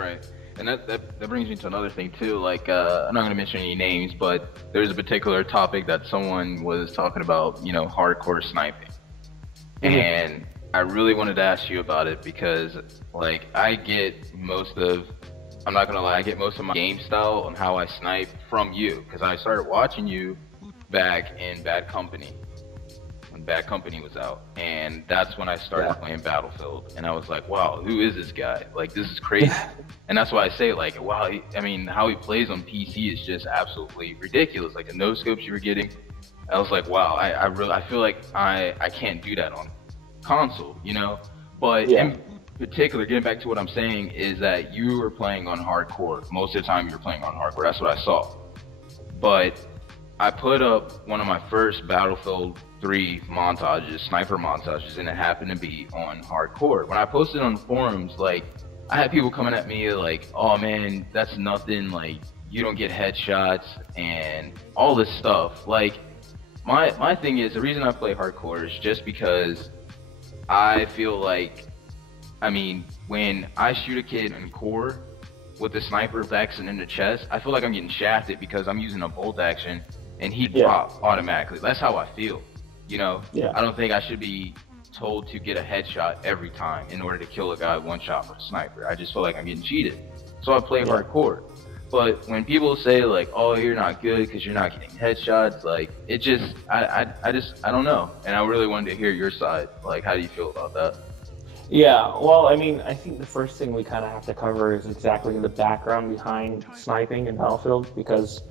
Right. And that brings me to another thing too. Like, I'm not going to mention any names, but there's a particular topic that someone was talking about, you know, hardcore sniping. And I really wanted to ask you about it because, like, I'm not going to lie, I get most of my game style on how I snipe from you, because I started watching you back in Bad Company. When Bad Company was out, and that's when I started playing Battlefield, and I was like, wow, who is this guy? Like, this is crazy. And that's why I say, like, wow, I mean, how he plays on PC is just absolutely ridiculous. Like, the no scopes you were getting, I was like, wow, I feel like I can't do that on console, you know? But in particular, getting back to what I'm saying, is that you were playing on hardcore. Most of the time you were playing on hardcore, that's what I saw. But I put up one of my first Battlefield 3 montages, sniper montages, and it happened to be on hardcore. When I posted on the forums, like, I had people coming at me like, oh man, that's nothing, like, you don't get headshots and all this stuff. Like, my thing is, the reason I play hardcore is just because I feel like, I mean, when I shoot a kid in core with the sniper vaccine in the chest, I feel like I'm getting shafted because I'm using a bolt action and he dropped automatically. That's how I feel. You know, I don't think I should be told to get a headshot every time in order to kill a guy with one shot with a sniper. I just feel like I'm getting cheated. So I play hardcore. But when people say like, oh, you're not good because you're not getting headshots, like, it just, I don't know. And I really wanted to hear your side. Like, how do you feel about that? Yeah, well, I mean, I think the first thing we kind of have to cover is exactly the background behind sniping in Battlefield, because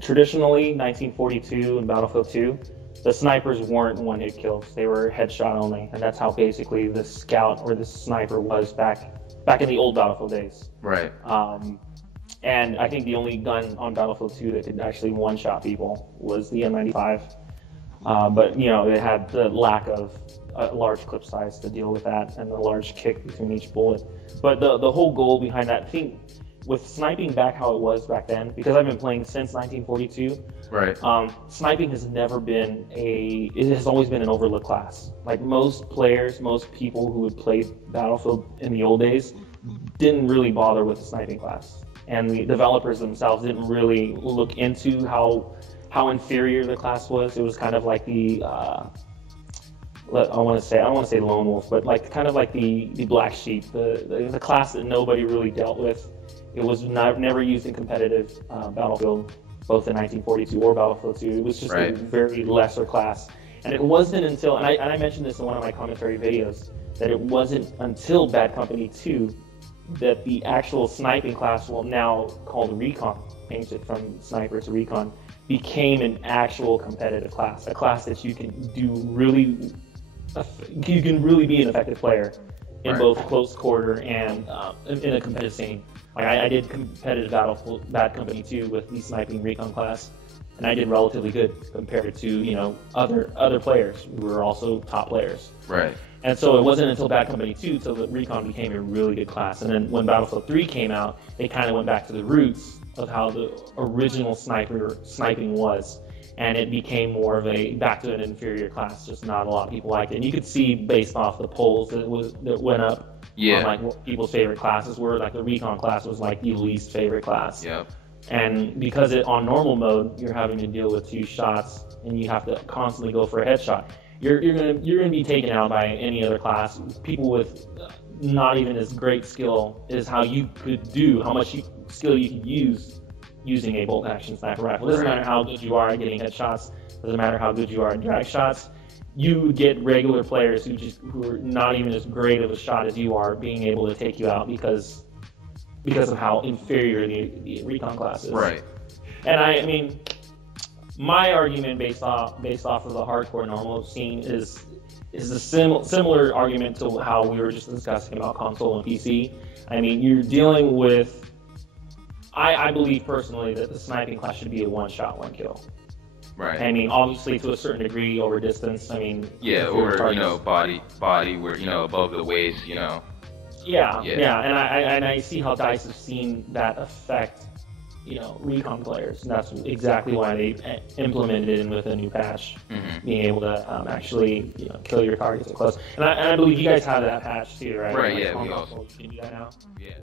traditionally, 1942 and Battlefield 2, the snipers weren't one-hit kills. They were headshot only, and that's how basically the scout or the sniper was back in the old Battlefield days. Right. And I think the only gun on Battlefield 2 that could actually one-shot people was the M95. But, you know, it had the lack of a large clip size to deal with that and the large kick between each bullet. But the whole goal behind that, I think, with sniping back how it was back then, because I've been playing since 1942, right? Sniping has never been it has always been an overlooked class. Like, most players, most people who would play Battlefield in the old days didn't really bother with the sniping class. And the developers themselves didn't really look into how inferior the class was. It was kind of like the I don't want to say lone wolf, but like kind of like the black sheep, the class that nobody really dealt with. It was never used in competitive Battlefield, both in 1942 or Battlefield 2. It was just a very lesser class. And it wasn't until, and I mentioned this in one of my commentary videos, that it wasn't until Bad Company 2 that the actual sniping class, well, now called Recon, changed it from Sniper to Recon, became an actual competitive class, a class that you can really be an effective player in both close quarter and in a competitive scene. Like, I did competitive Bad Company 2 with the sniping Recon class, and I did relatively good compared to, you know, other players who were also top players. Right. And so it wasn't until Bad Company 2 till the Recon became a really good class. And then when Battlefield 3 came out, they kind of went back to the roots of how the original sniping was, and it became more of back to an inferior class. Just not a lot of people liked it. And you could see based off the polls that went up. On, like, what people's favorite classes were. Like, the Recon class was like the least favorite class. Yeah. And because on normal mode, you're having to deal with 2 shots, and you have to constantly go for a headshot. You're gonna be taken out by any other class. People with not even as great skill as how much skill you could use using a bolt action sniper rifle. It doesn't matter how good you are at getting headshots. Doesn't matter how good you are at drag shots. You get regular players who are not even as great of a shot as you are being able to take you out because of how inferior the Recon class is. Right. And I mean, my argument based off of the hardcore normal scene is a similar argument to how we were just discussing about console and PC. I mean, you're dealing with, I believe personally that the sniping class should be a one-shot, one-kill. Right. I mean, obviously to a certain degree over distance. I mean, or you know, body where, you know, above the waist, you know. Yeah. And I see how DICE have seen that affect, you know, Recon players, and that's exactly why they implemented it in with a new patch, being able to actually, you know, kill your targets at close. And I believe you guys have that patch too, right? Right. Like, yeah. We also. You can do that now. Yeah.